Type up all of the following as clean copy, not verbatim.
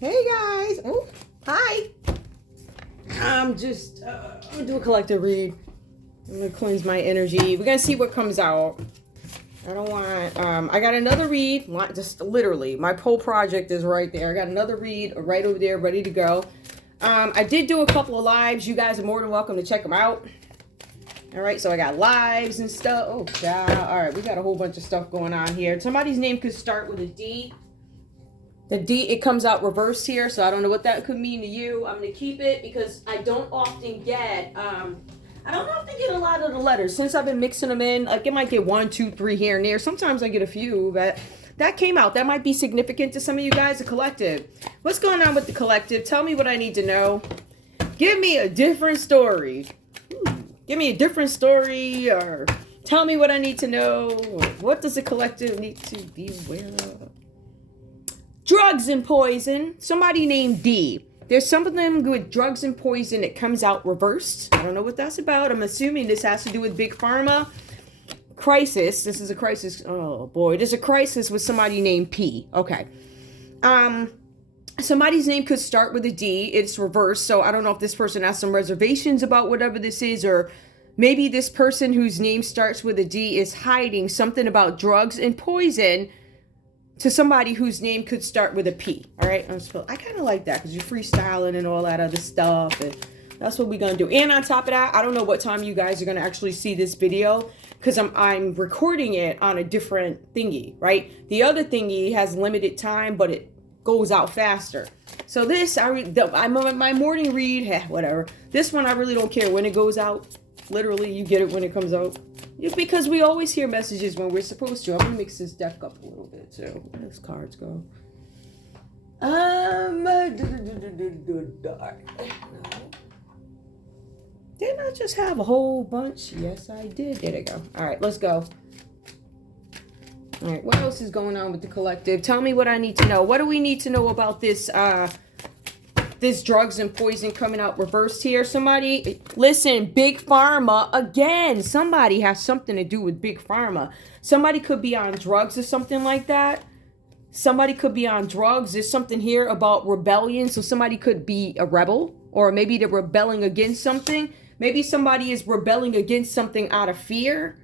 Hey guys. Oh, hi. I'm gonna do a collective read. I'm gonna cleanse my energy. We're gonna see what comes out. I don't want, I got another read, just literally, my poll project is right there. I got another read right over there, ready to go. I did do a couple of lives. You guys are more than welcome to check them out. All right, so I got lives and stuff. Oh, yeah. All right, we got a whole bunch of stuff going on here. Somebody's name could start with a D. The D, it comes out reversed here, so I don't know what that could mean to you. I'm going to keep it because I don't often get, I don't often get a lot of the letters. Since I've been mixing them in, like it might get 1, 2, 3 here and there. Sometimes I get a few, but that came out. That might be significant to some of you guys, the collective. What's going on with the collective? Tell me what I need to know. Give me a different story. Give me a different story, or tell me what I need to know. What does the collective need to be aware of? Drugs and poison. Somebody named D. There's something with drugs and poison that comes out reversed. I don't know what that's about. I'm assuming this has to do with Big Pharma. Crisis. This is a crisis. Oh boy. There's a crisis with somebody named P. Okay. Somebody's name could start with a D. It's reversed. So I don't know if this person has some reservations about whatever this is, or maybe this person whose name starts with a D is hiding something about drugs and poison to somebody whose name could start with a P. All right. I kind of like that because you're freestyling and all that other stuff. And that's what we're going to do. And on top of that, I don't know what time you guys are going to actually see this video because I'm recording it on a different thingy, right? The other thingy has limited time, but it goes out faster. So this, my morning read, whatever. This one, I really don't care when it goes out. Literally, you get it when it comes out. It's because we always hear messages when we're supposed to. I'm going to mix this deck up a little bit, too. Where does cards go? Didn't I just have a whole bunch? Yes, I did. There they go. All right, let's go. All right, what else is going on with the collective? Tell me what I need to know. What do we need to know about this, this drugs and poison coming out reversed here? Somebody, listen, Big Pharma, again, somebody has something to do with Big Pharma. Somebody could be on drugs or something like that. Somebody could be on drugs. There's something here about rebellion. So somebody could be a rebel, or maybe they're rebelling against something. Maybe somebody is rebelling against something out of fear.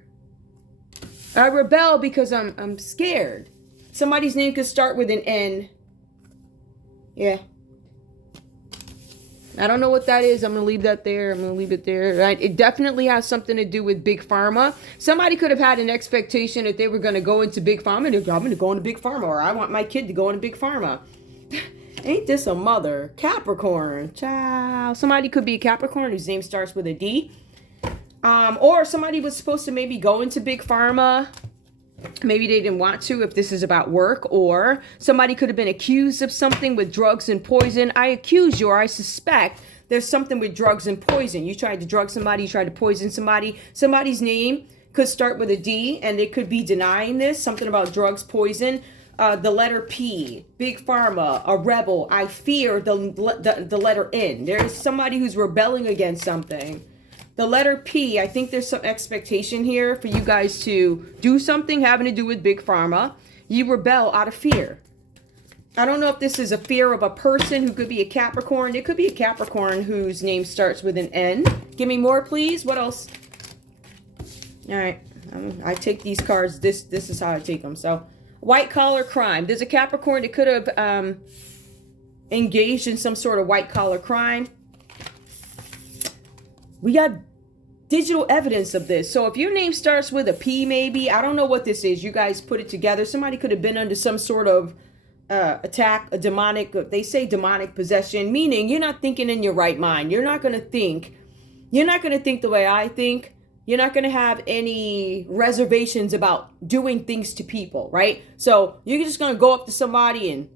I rebel because I'm scared. Somebody's name could start with an N. Yeah. I don't know what that is. I'm going to leave that there. I'm going to leave it there. Right? It definitely has something to do with Big Pharma. Somebody could have had an expectation that they were going to go into Big Pharma. I'm going to go into Big Pharma, or I want my kid to go into Big Pharma. Ain't this a mother? Capricorn. Child. Somebody could be a Capricorn whose name starts with a D. Or somebody was supposed to maybe go into Big Pharma. Maybe they didn't want to if this is about work. Or somebody could have been accused of something with drugs and poison. I accuse you, or I suspect there's something with drugs and poison. You tried to drug somebody, you tried to poison somebody. Somebody's name could start with a D, and they could be denying this. Something about drugs, poison. The letter P, Big Pharma, a rebel. I fear the letter N. There's somebody who's rebelling against something. The letter P, I think there's some expectation here for you guys to do something having to do with Big Pharma. You rebel out of fear. I don't know if this is a fear of a person who could be a Capricorn. It could be a Capricorn whose name starts with an N. Give me more, please. What else? All right. I take these cards. This is how I take them. So, white collar crime. There's a Capricorn that could have engaged in some sort of white collar crime. We got digital evidence of this. So if your name starts with a P, maybe, I don't know what this is. You guys put it together. Somebody could have been under some sort of attack, a demonic, they say demonic possession, meaning you're not thinking in your right mind. You're not going to think the way I think. You're not going to have any reservations about doing things to people, right? So you're just going to go up to somebody and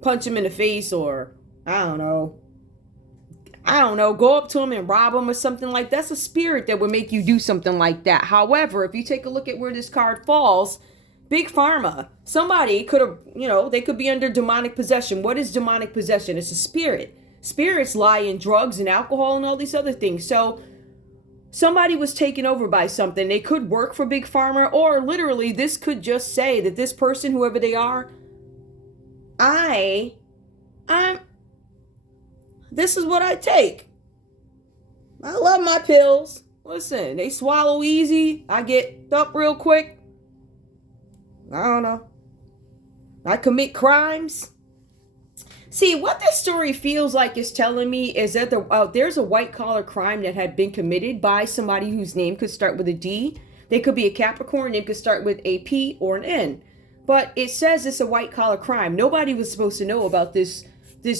punch them in the face, or I don't know, go up to them and rob them or something like that. That's a spirit that would make you do something like that. However, if you take a look at where this card falls, Big Pharma, somebody could have, they could be under demonic possession. What is demonic possession? It's a spirit. Spirits lie in drugs and alcohol and all these other things. So somebody was taken over by something. They could work for Big Pharma, or literally this could just say that this person, whoever they are, I'm this is what I take. I love my pills. Listen, they swallow easy. I get up real quick. I don't know. I commit crimes. See, what this story feels like is telling me is that there's a white-collar crime that had been committed by somebody whose name could start with a D. They could be a Capricorn. Name could start with a P or an N. But it says it's a white-collar crime. Nobody was supposed to know about this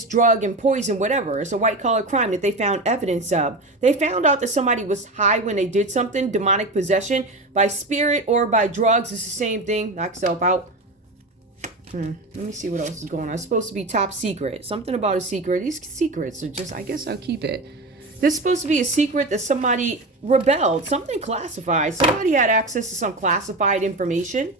drug and poison, whatever. It's a white-collar crime that they found evidence of. They found out that somebody was high when they did something, demonic possession, by spirit or by drugs. It's the same thing. Knock yourself out. Let me see what else is going on. It's supposed to be top secret. Something about a secret. These secrets are just, I guess I'll keep it. This is supposed to be a secret that somebody rebelled. Something classified. Somebody had access to some classified information.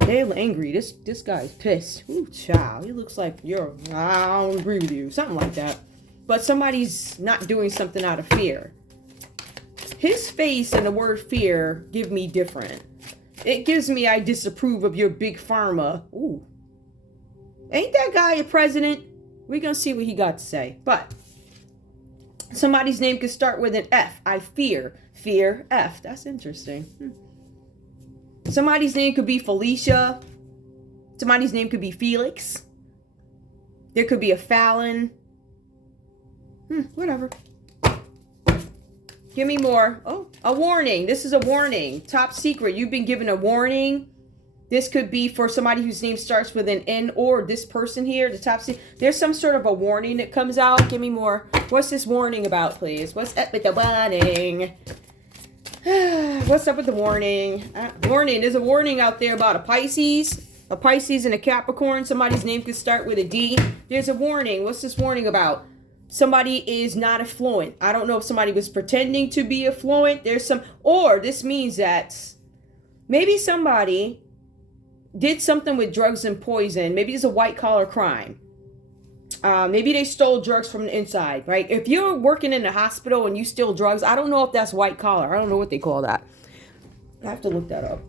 They're angry. This guy's pissed. Ooh, child. He looks like I don't agree with you. Something like that. But somebody's not doing something out of fear. His face and the word fear give me different. It gives me I disapprove of your big pharma. Ooh. Ain't that guy a president? We're going to see what he got to say. But somebody's name could start with an F. I fear. Fear F. That's interesting. Somebody's name could be Felicia. Somebody's name could be Felix. There could be a Fallon. Whatever. Give me more. Oh, a warning. This is a warning. Top secret. You've been given a warning. This could be for somebody whose name starts with an N or this person here. The top secret. There's some sort of a warning that comes out. Give me more. What's this warning about, please? What's up with the warning? What's up with the warning? Warning. There's a warning out there about a Pisces. A Pisces and a Capricorn. Somebody's name could start with a D. There's a warning. What's this warning about? Somebody is not affluent. I don't know if somebody was pretending to be affluent. Or this means that maybe somebody did something with drugs and poison. Maybe it's a white collar crime. Maybe they stole drugs from the inside, right? If you're working in a hospital and you steal drugs, I don't know if that's white collar. I don't know what they call that. I have to look that up.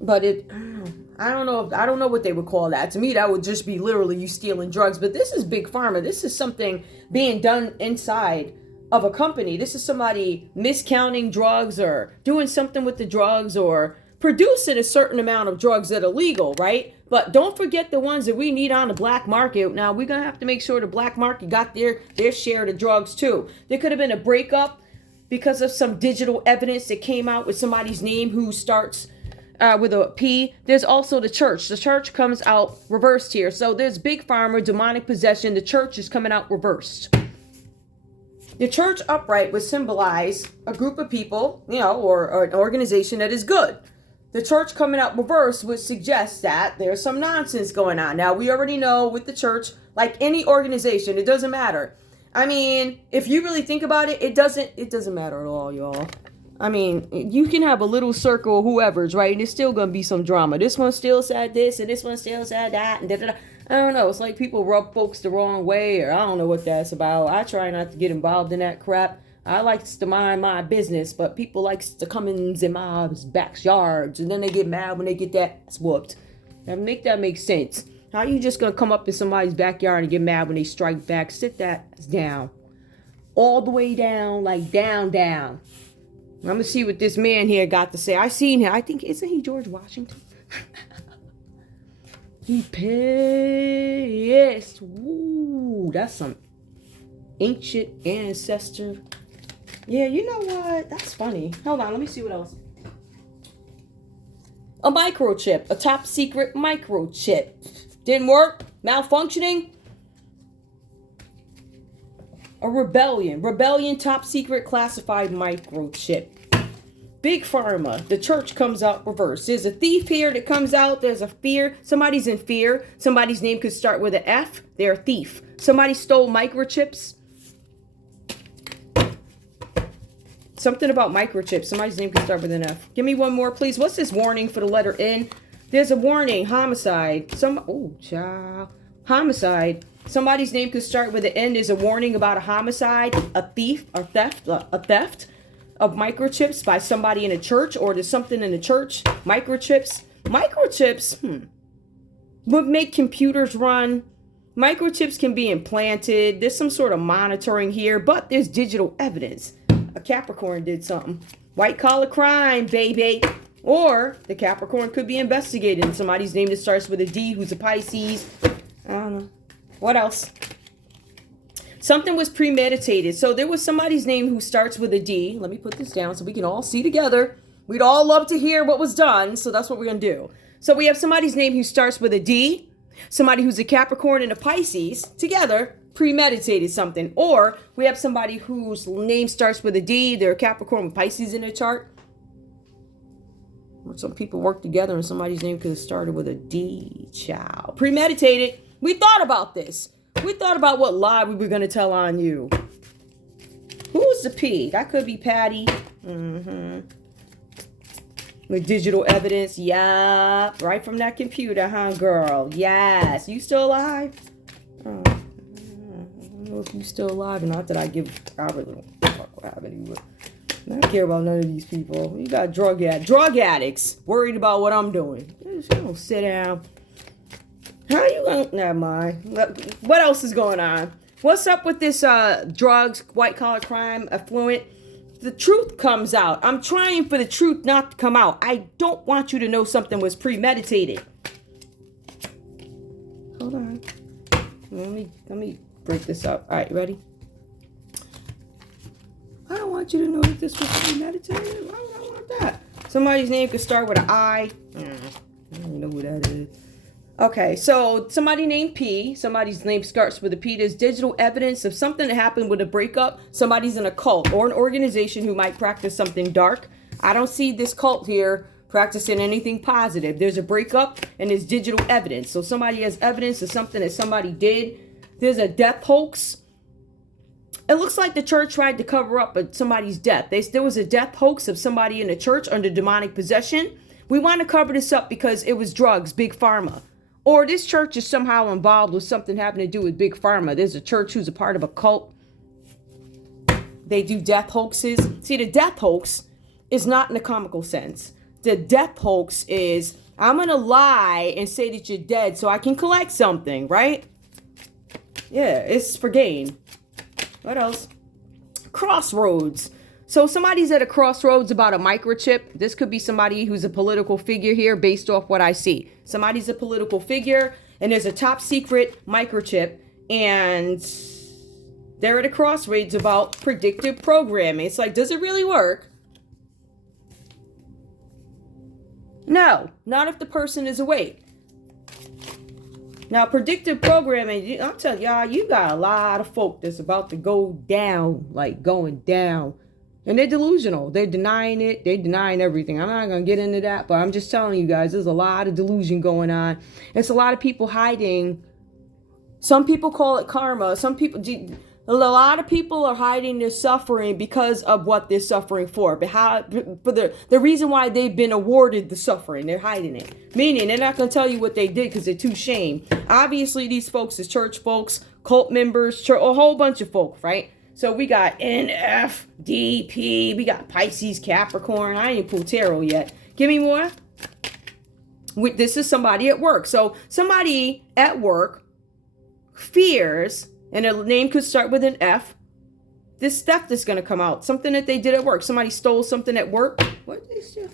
But I don't know what they would call that. To me, that would just be literally you stealing drugs. But this is big pharma. This is something being done inside of a company. This is somebody miscounting drugs or doing something with the drugs or producing a certain amount of drugs that are legal, right? But don't forget the ones that we need on the black market. Now, we're going to have to make sure the black market got their share of the drugs, too. There could have been a breakup because of some digital evidence that came out with somebody's name who starts with a P. There's also the church. The church comes out reversed here. So there's big pharma, demonic possession. The church is coming out reversed. The church upright would symbolize a group of people, or an organization that is good. The church coming out reversed would suggest that there's some nonsense going on. Now, we already know with the church, like any organization, it doesn't matter. I mean, if you really think about it, it doesn't matter at all, y'all. I mean, you can have a little circle of whoever's, right? And it's still going to be some drama. This one still said this, and this one still said that, and da-da-da. I don't know. It's like people rub folks the wrong way, or I don't know what that's about. I try not to get involved in that crap. I like to mind my business, but people like to come in my backyards, and then they get mad when they get that ass whooped. Now, make that make sense. How you just going to come up in somebody's backyard and get mad when they strike back? Sit that down. All the way down, like down. I'm going to see what this man here got to say. I seen him. I think, isn't he George Washington? He pissed. Ooh, that's some ancient ancestor. Yeah, you know what? That's funny. Hold on, let me see what else. A microchip. A top secret microchip. Didn't work? Malfunctioning? A rebellion. Rebellion, top secret, classified microchip. Big pharma. The church comes out reverse. There's a thief here that comes out. There's a fear. Somebody's in fear. Somebody's name could start with an F. They're a thief. Somebody stole microchips. Something about microchips. Somebody's name could start with an F. Give me one more, please. What's this warning for the letter N? There's a warning. Homicide. Homicide. Somebody's name could start with an N. There's a warning about a homicide, a thief, a theft of microchips by somebody in a church, or there's something in the church. Microchips would make computers run. Microchips can be implanted. There's some sort of monitoring here, but there's digital evidence. A Capricorn did something. White collar crime, baby. Or the Capricorn could be investigated in somebody's name that starts with a D who's a Pisces. I don't know. What else? Something was premeditated. So there was somebody's name who starts with a D. Let me put this down so we can all see together. We'd all love to hear what was done, so that's what we're going to do. So we have somebody's name who starts with a D, somebody who's a Capricorn and a Pisces, together, premeditated something. Or we have somebody whose name starts with a D, they're a Capricorn with Pisces in their chart. Or some people work together and somebody's name could have started with a D, child. Premeditated. We thought about this. We thought about what lie we were going to tell on you. Who's the P? That could be Patty. With digital evidence. Yeah. Right from that computer, huh, girl? Yes. You still alive? Oh, I don't know if you still alive or not. That I really don't fuck what happened to you. I don't care about none of these people. You got drug addicts worried about what I'm doing. Just don't sit down. How you going? Never mind. What else is going on? What's up with this drugs, white collar crime, affluent? The truth comes out. I'm trying for the truth not to come out. I don't want you to know something was premeditated. Hold on. Let me break this up. All right, ready? I don't want you to know that this was premeditated. Why would I want that? Somebody's name could start with an I. I don't know who that is. Okay, so somebody named P, somebody's name starts with a P. There's digital evidence of something that happened with a breakup. Somebody's in a cult or an organization who might practice something dark. I don't see this cult here practicing anything positive. There's a breakup and there's digital evidence. So somebody has evidence of something that somebody did. There's a death hoax. It looks like the church tried to cover up somebody's death. There was a death hoax of somebody in the church under demonic possession. We want to cover this up because it was drugs, big pharma. Or this church is somehow involved with something having to do with big pharma. There's a church who's a part of a cult. They do death hoaxes. See, the death hoax is not in the comical sense. The death hoax is, I'm going to lie and say that you're dead so I can collect something, right? Yeah, it's for gain. What else? Crossroads. So somebody's at a crossroads about a microchip. This could be somebody who's a political figure here based off what I see. Somebody's a political figure and there's a top secret microchip and they're at a crossroads about predictive programming. It's like, does it really work? No, not if the person is awake. Now, predictive programming, I'm telling y'all, you got a lot of folk that's about to go down, like going down. And they're delusional. They're denying it. They're denying everything. I'm not going to get into that, but I'm just telling you guys, there's a lot of delusion going on. It's a lot of people hiding. Some people call it karma. A lot of people are hiding their suffering because of what they're suffering for. But for the reason why they've been awarded the suffering, they're hiding it. Meaning they're not going to tell you what they did because they're too ashamed. Obviously, these folks is church folks, cult members, a whole bunch of folk, right? So we got NFDP, we got Pisces, Capricorn. I ain't pulled tarot yet. Give me more. This is somebody at work. So somebody at work fears, and a name could start with an F. This theft is going to come out. Something that they did at work. Somebody stole something at work. What did they steal?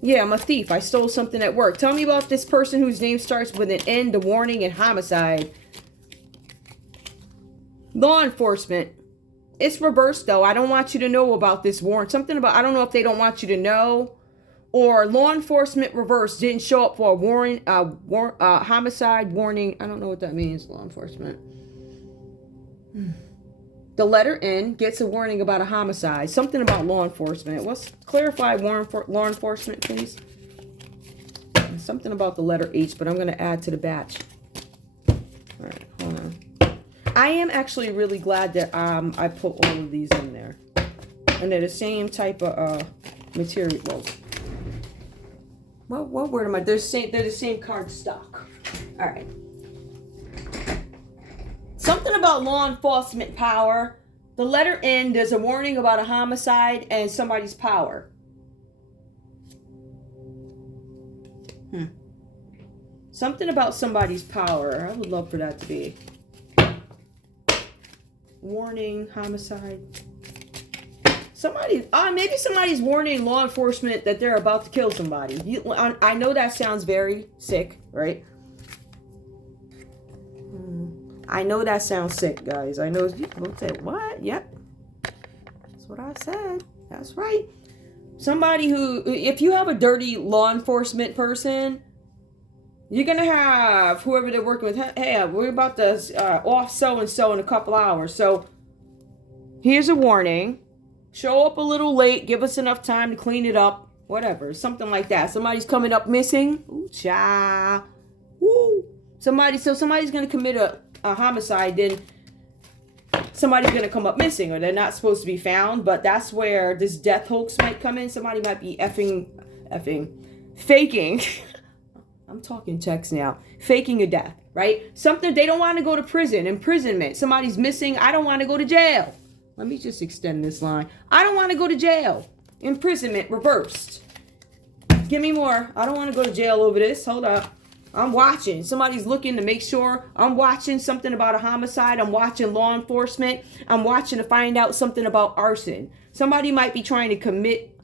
Yeah, I'm a thief. I stole something at work. Tell me about this person whose name starts with an N, the warning, and homicide. Law enforcement. It's reversed though. I don't want you to know about this warrant. Something about, I don't know if they don't want you to know, or law enforcement reverse didn't show up for a warrant, homicide warning. I don't know what that means. Law enforcement. The letter N gets a warning about a homicide. Something about law enforcement. What's clarify law enforcement, please? Something about the letter H, but I'm going to add to the batch. All right, hold on. I am actually really glad that I put all of these in there. And they're the same type of material. What word am I? They're the same card stock. All right. Something about law enforcement power. The letter N, there's a warning about a homicide and somebody's power. Something about somebody's power. I would love for that to be. Warning, homicide. Maybe somebody's warning law enforcement that they're about to kill somebody. I know that sounds very sick, right? I know that sounds sick, guys. I know you will say, what? Yep. That's what I said. That's right. Somebody who, if you have a dirty law enforcement person, you're going to have whoever they're working with. Hey, we're about to off so-and-so in a couple hours. So here's a warning. Show up a little late. Give us enough time to clean it up. Whatever. Something like that. Somebody's coming up missing. Ooh, cha. Woo. Somebody's going to commit a homicide. Then somebody's going to come up missing, or they're not supposed to be found. But that's where this death hoax might come in. Somebody might be faking. I'm talking text now. Faking a death, right? Something they don't want to go to prison. Imprisonment. Somebody's missing. I don't want to go to jail. Let me just extend this line. I don't want to go to jail. Imprisonment reversed. Give me more. I don't want to go to jail over this. Hold up. I'm watching. Somebody's looking to make sure. I'm watching something about a homicide. I'm watching law enforcement. I'm watching to find out something about arson. Somebody might be trying to commit.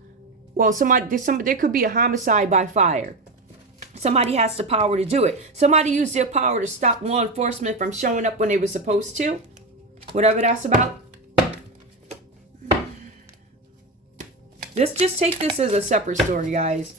Well, there could be a homicide by fire. Somebody has the power to do it. Somebody used their power to stop law enforcement from showing up when they were supposed to. Whatever that's about. Just take this as a separate story, guys.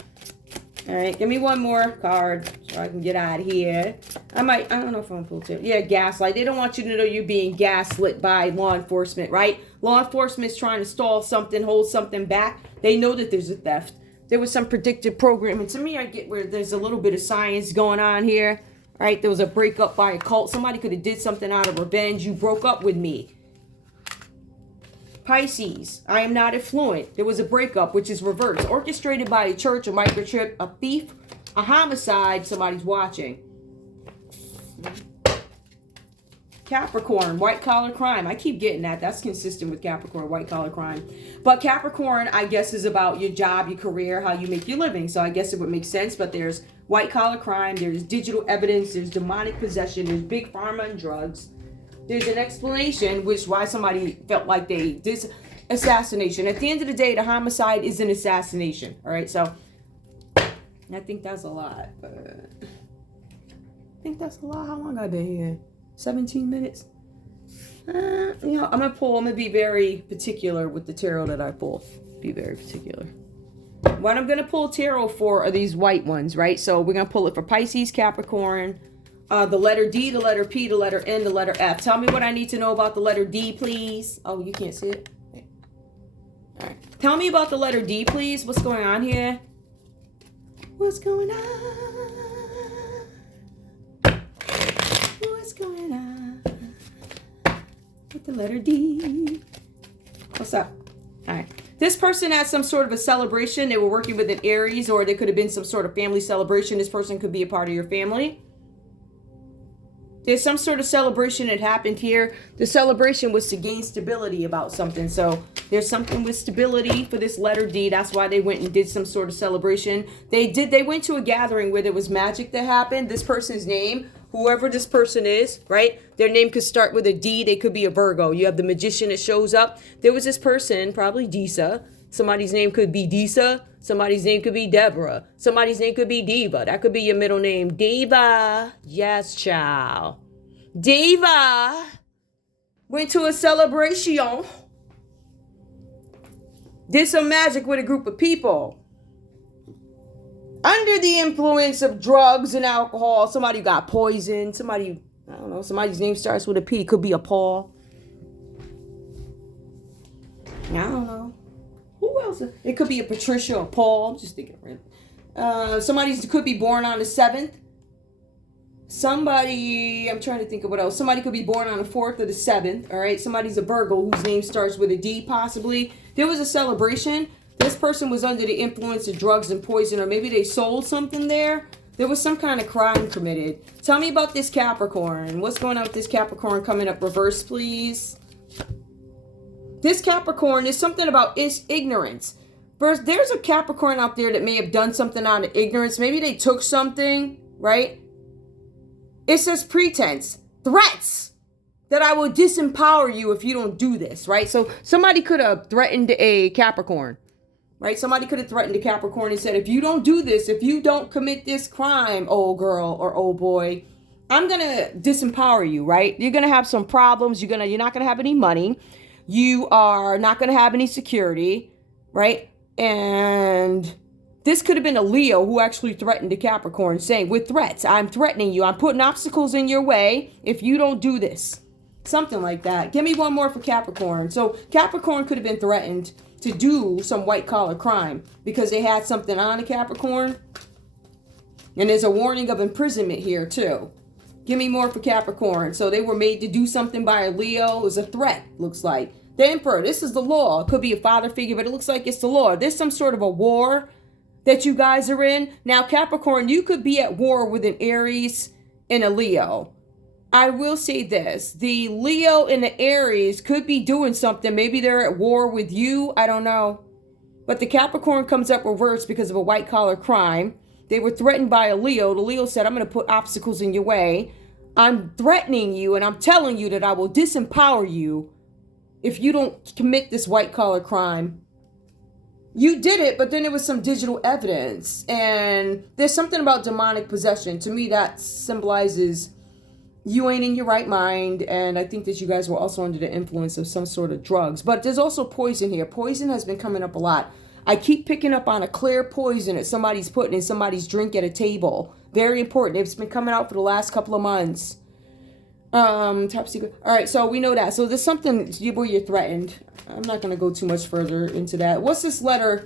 All right, give me one more card so I can get out of here. I don't know if I'm full tip. Yeah, gaslight. They don't want you to know you're being gaslit by law enforcement, right? Law enforcement's trying to stall something, hold something back. They know that there's a theft. There was some predictive programming. To me, I get where there's a little bit of science going on here, right? There was a breakup by a cult. Somebody could have did something out of revenge. You broke up with me. Pisces, I am not affluent. There was a breakup, which is reverse. Orchestrated by a church, a microchip, a thief, a homicide, somebody's watching. Capricorn, white collar crime. I keep getting that. That's consistent with Capricorn, white collar crime. But Capricorn, I guess, is about your job, your career, how you make your living. So I guess it would make sense. But there's white collar crime. There's digital evidence. There's demonic possession. There's big pharma and drugs. There's an explanation why somebody felt like they did assassination. At the end of the day, the homicide is an assassination. All right, so I think that's a lot. I think that's a lot. How long have I been here? 17 minutes? I'm going to be very particular with the tarot that I pull. Be very particular. What I'm going to pull tarot for are these white ones, right? So we're going to pull it for Pisces, Capricorn, the letter D, the letter P, the letter N, the letter F. Tell me what I need to know about the letter D, please. Oh, you can't see it? All right. Tell me about the letter D, please. What's going on here? What's going on? What's going on with the letter D? What's up? All right. This person had some sort of a celebration. They were working with an Aries, or there could have been some sort of family celebration. This person could be a part of your family. There's some sort of celebration that happened here. The celebration was to gain stability about something. So there's something with stability for this letter D. That's why they went and did some sort of celebration. They went to a gathering where there was magic that happened. This person's name, whoever this person is, right? Their name could start with a D. They could be a Virgo. You have the magician that shows up. There was this person, probably Disa. Somebody's name could be Disa. Somebody's name could be Deborah. Somebody's name could be Diva. That could be your middle name. Diva. Yes, child. Diva went to a celebration. Did some magic with a group of people. Under the influence of drugs and alcohol. Somebody got poisoned. Somebody, I don't know. Somebody's name starts with a P. Could be a Paul. I don't know. Who else? It could be a Patricia or Paul. I'm just thinking. Somebody could be born on the 7th. Somebody, I'm trying to think of what else. Somebody could be born on the 4th or the 7th. All right. Somebody's a Virgo whose name starts with a D, possibly. There was a celebration. This person was under the influence of drugs and poison, or maybe they sold something there. There was some kind of crime committed. Tell me about this Capricorn. What's going on with this Capricorn coming up reverse, please? This Capricorn is something about ignorance. First, there's a Capricorn out there that may have done something out of ignorance. Maybe they took something, right? It says pretense, threats that I will disempower you if you don't do this, right? So somebody could have threatened a Capricorn, right? Somebody could have threatened a Capricorn and said, if you don't do this, if you don't commit this crime, old girl or old boy, I'm going to disempower you, right? You're going to have some problems. You're not going to have any money. You are not going to have any security, right? And this could have been a Leo who actually threatened a Capricorn, saying, with threats, I'm threatening you. I'm putting obstacles in your way if you don't do this. Something like that. Give me one more for Capricorn. So Capricorn could have been threatened to do some white collar crime because they had something on a Capricorn. And there's a warning of imprisonment here too. Give me more for Capricorn. So they were made to do something by a Leo. It was a threat, looks like. The Emperor, this is the law. It could be a father figure, but it looks like it's the law. There's some sort of a war that you guys are in. Now, Capricorn, you could be at war with an Aries and a Leo. I will say this. The Leo and the Aries could be doing something. Maybe they're at war with you. I don't know. But the Capricorn comes up reversed because of a white collar crime. They were threatened by a Leo. The Leo said, I'm going to put obstacles in your way. I'm threatening you and I'm telling you that I will disempower you if you don't commit this white collar crime. You did it, but then there was some digital evidence. And there's something about demonic possession. To me, that symbolizes you ain't in your right mind. And I think that you guys were also under the influence of some sort of drugs. But there's also poison here. Poison has been coming up a lot. I keep picking up on a clear poison that somebody's putting in somebody's drink at a table. Very important. It's been coming out for the last couple of months. Top secret. All right, so we know that. So there's something where you're threatened. I'm not going to go too much further into that. What's this letter?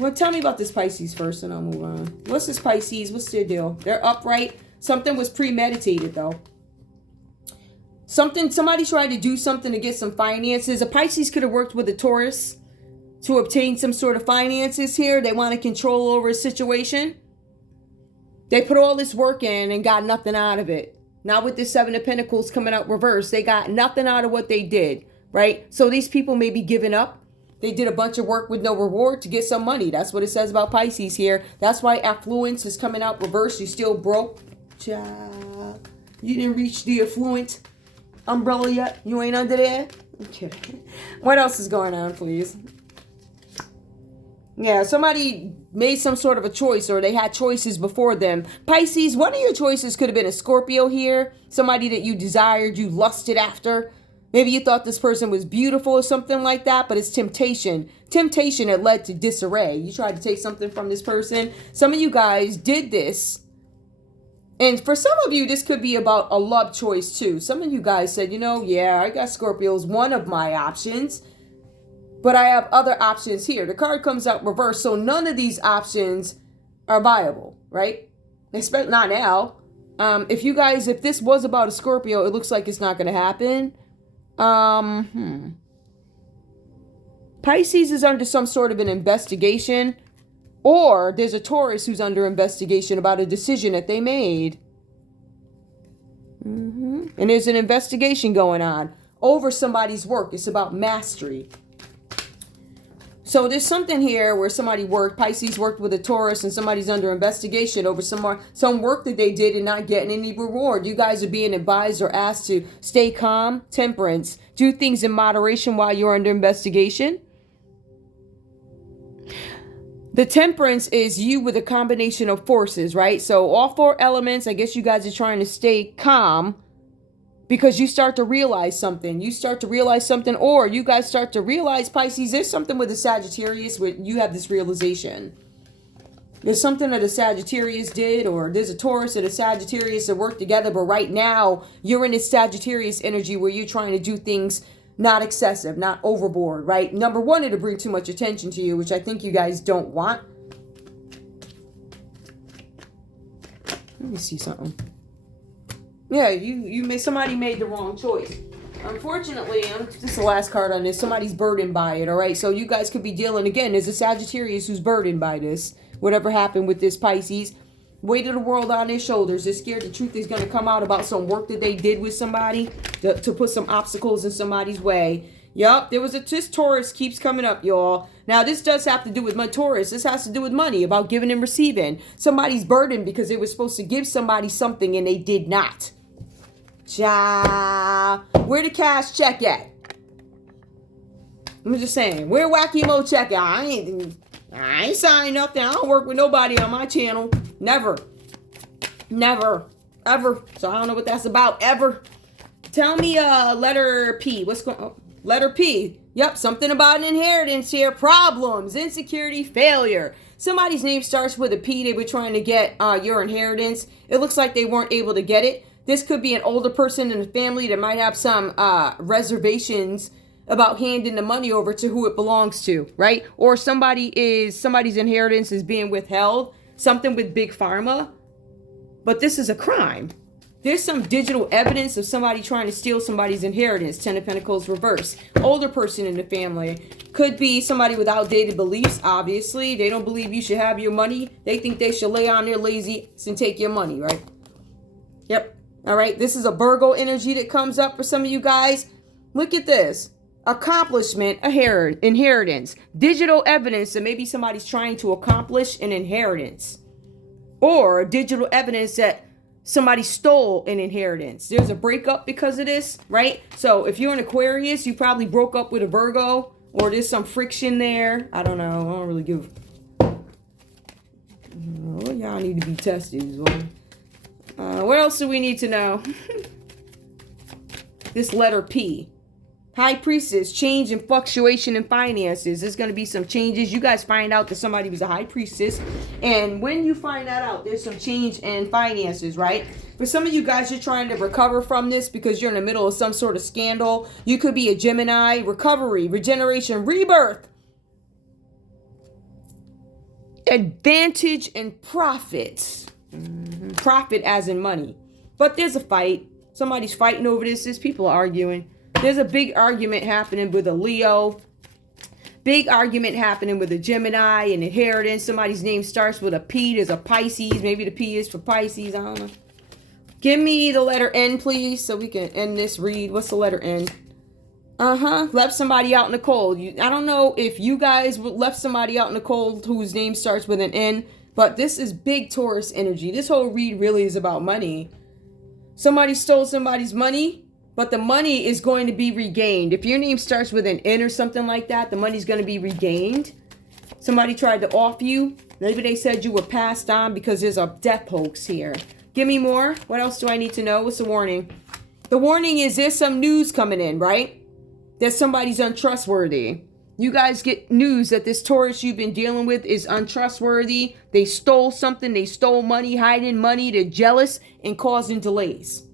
Well, tell me about this Pisces first, and I'll move on. What's this Pisces? What's their deal? They're upright. Something was premeditated, though. Somebody tried to do something to get some finances. A Pisces could have worked with a Taurus to obtain some sort of finances here. They want to control over a situation. They put all this work in and got nothing out of it. Now with the Seven of Pentacles coming out reverse, they got nothing out of what they did, right? So these people may be giving up. They did a bunch of work with no reward to get some money. That's what it says about Pisces here. That's why affluence is coming out reverse. You still broke. You didn't reach the affluent umbrella yet. You ain't under there. I'm kidding. What else is going on, please? Yeah, somebody made some sort of a choice, or they had choices before them. Pisces, one of your choices could have been a Scorpio here. Somebody that you desired, you lusted after. Maybe you thought this person was beautiful or something like that, but it's temptation. Temptation that led to disarray. You tried to take something from this person. Some of you guys did this. And for some of you, this could be about a love choice too. Some of you guys said, yeah, I got Scorpios, one of my options. But I have other options here. The card comes out reverse, so none of these options are viable, right? Not now. If this was about a Scorpio, it looks like it's not going to happen. Pisces is under some sort of an investigation, or there's a Taurus who's under investigation about a decision that they made. And there's an investigation going on over somebody's work. It's about mastery. So there's something here where somebody worked, Pisces worked with a Taurus, and somebody's under investigation over some work that they did and not getting any reward. You guys are being advised or asked to stay calm, temperance, do things in moderation while you're under investigation. The temperance is you with a combination of forces, right? So all four elements, I guess you guys are trying to stay calm because you start to realize something. Or you guys start to realize, Pisces, there's something with the Sagittarius where you have this realization. There's something that a Sagittarius did, or there's a Taurus and a Sagittarius that work together, but right now you're in this Sagittarius energy where you're trying to do things not excessive, not overboard, right? Number one, it'll bring too much attention to you, which I think you guys don't want. Let me see something. Yeah, somebody made the wrong choice. Unfortunately, this is the last card on this. Somebody's burdened by it, all right? So you guys could be dealing, again, there's a Sagittarius who's burdened by this. Whatever happened with this Pisces. Weight of the world on their shoulders. They're scared the truth is going to come out about some work that they did with somebody to put some obstacles in somebody's way. Yup, this Taurus keeps coming up, y'all. Now, this does have to do with Taurus. This has to do with money, about giving and receiving. Somebody's burdened because they were supposed to give somebody something and they did not. Where the cash check at? I'm just saying, where Wacky Mo check at? I ain't signing nothing. I don't work with nobody on my channel. Never. Never. Ever. So I don't know what that's about. Ever. Tell me letter P. What's going on? Letter P. Yep, something about an inheritance here. Problems, insecurity, failure. Somebody's name starts with a P. They were trying to get your inheritance. It looks like they weren't able to get it. This could be an older person in the family that might have some reservations about handing the money over to who it belongs to, right? Or somebody's inheritance is being withheld. Something with big pharma. But this is a crime. There's some digital evidence of somebody trying to steal somebody's inheritance. 10 of Pentacles reverse. Older person in the family. Could be somebody with outdated beliefs, obviously. They don't believe you should have your money. They think they should lay on their lazy and take your money, right? Yep. All right. This is a Virgo energy that comes up for some of you guys. Look at this. Accomplishment, inheritance. Digital evidence that maybe somebody's trying to accomplish an inheritance. Or digital evidence that somebody stole an inheritance. There's a breakup because of this, right? So if you're an Aquarius, you probably broke up with a Virgo, or there's some friction there. I don't know. I don't really give. Well, y'all need to be tested as well. What else do we need to know? This letter P. High Priestess, change and fluctuation in finances. There's going to be some changes. You guys find out that somebody was a High Priestess. And when you find that out, there's some change in finances, right? For some of you guys, you're trying to recover from this because you're in the middle of some sort of scandal. You could be a Gemini. Recovery, regeneration, rebirth. Advantage and profits. Profit as in money. But there's a fight. Somebody's fighting over this. There's people arguing. There's a big argument happening with a Leo. Big argument happening with a Gemini, an inheritance. Somebody's name starts with a P. There's a Pisces. Maybe the P is for Pisces. I don't know. Give me the letter N, please, so we can end this read. What's the letter N? Left somebody out in the cold. I don't know if you guys left somebody out in the cold whose name starts with an N, but this is big Taurus energy. This whole read really is about money. Somebody stole somebody's money. But the money is going to be regained. If your name starts with an N or something like that, the money's going to be regained. Somebody tried to off you. Maybe they said you were passed on because there's a death hoax here. Give me more. What else do I need to know? What's the warning? The warning is there's some news coming in, right? That somebody's untrustworthy. You guys get news that this Taurus you've been dealing with is untrustworthy. They stole something. They stole money, hiding money. They're jealous and causing delays.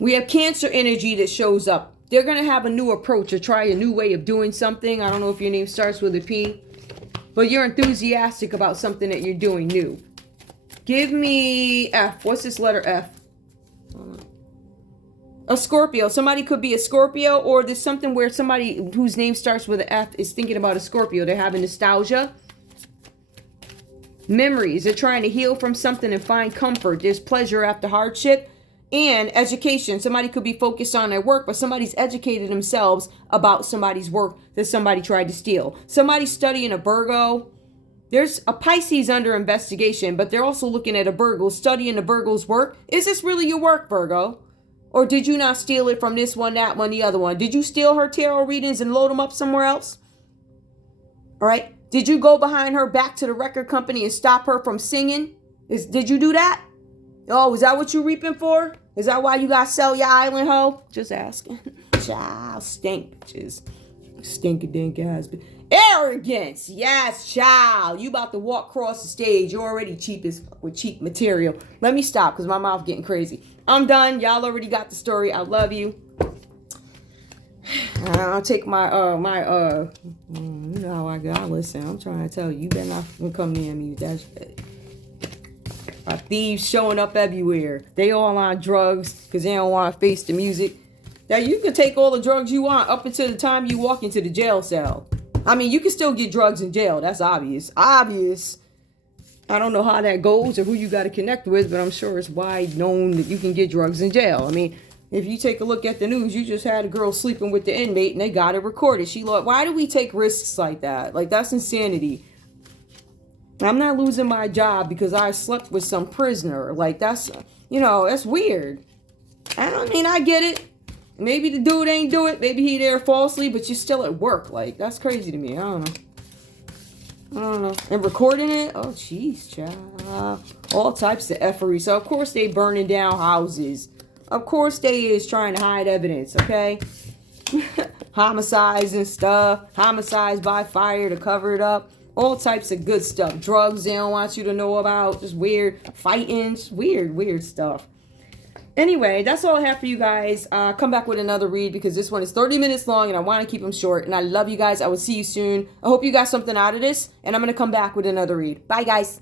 We have Cancer energy that shows up. They're going to have a new approach or try a new way of doing something. I don't know if your name starts with a P, but you're enthusiastic about something that you're doing new. Give me F. What's this letter F? A Scorpio. Somebody could be a Scorpio, or there's something where somebody whose name starts with an F is thinking about a Scorpio. They're having nostalgia. Memories. They're trying to heal from something and find comfort. There's pleasure after hardship. And education. Somebody could be focused on their work, but somebody's educated themselves about somebody's work that somebody tried to steal. Somebody's studying a Virgo. There's a Pisces under investigation, but they're also looking at a Virgo, studying the Virgo's work. Is this really your work, Virgo? Or did you not steal it from this one, that one, the other one? Did you steal her tarot readings and load them up somewhere else? All right. Did you go behind her back to the record company and stop her from singing? Did you do that? Oh, is that what you reaping for? Is that why you got to sell your island, hoe? Just asking. Child, stink, bitches. Stink-a-dink ass. Arrogance. Yes, child. You about to walk across the stage. You're already cheap as fuck with cheap material. Let me stop because my mouth getting crazy. I'm done. Y'all already got the story. I love you. I'll take my, you know how I got. Listen, I'm trying to tell you. You better not come near me with that shit. Thieves showing up everywhere. They all on drugs because they don't want to face the music. Now, you can take all the drugs you want up until the time you walk into the jail cell. I mean, you can still get drugs in jail. That's obvious. Obvious. I don't know how that goes or who you got to connect with, but I'm sure it's wide known that you can get drugs in jail. I mean, If you take a look at the news, you just had a girl sleeping with the inmate and they got it recorded. Why do we take risks like that? Like, that's insanity. I'm not losing my job because I slept with some prisoner. Like, that's weird. I get it. Maybe the dude ain't do it. Maybe he there falsely, but you're still at work. Like, that's crazy to me. I don't know. And recording it? Oh, jeez, child. All types of effery. So, of course, they burning down houses. Of course, they is trying to hide evidence, okay? Homicides and stuff. Homicides by fire to cover it up. All types of good stuff. Drugs they don't want you to know about. Just weird fightings. Weird stuff. Anyway, that's all I have for you guys. Come back with another read because this one is 30 minutes long and I want to keep them short. And I love you guys. I will see you soon. I hope you got something out of this. And I'm going to come back with another read. Bye, guys.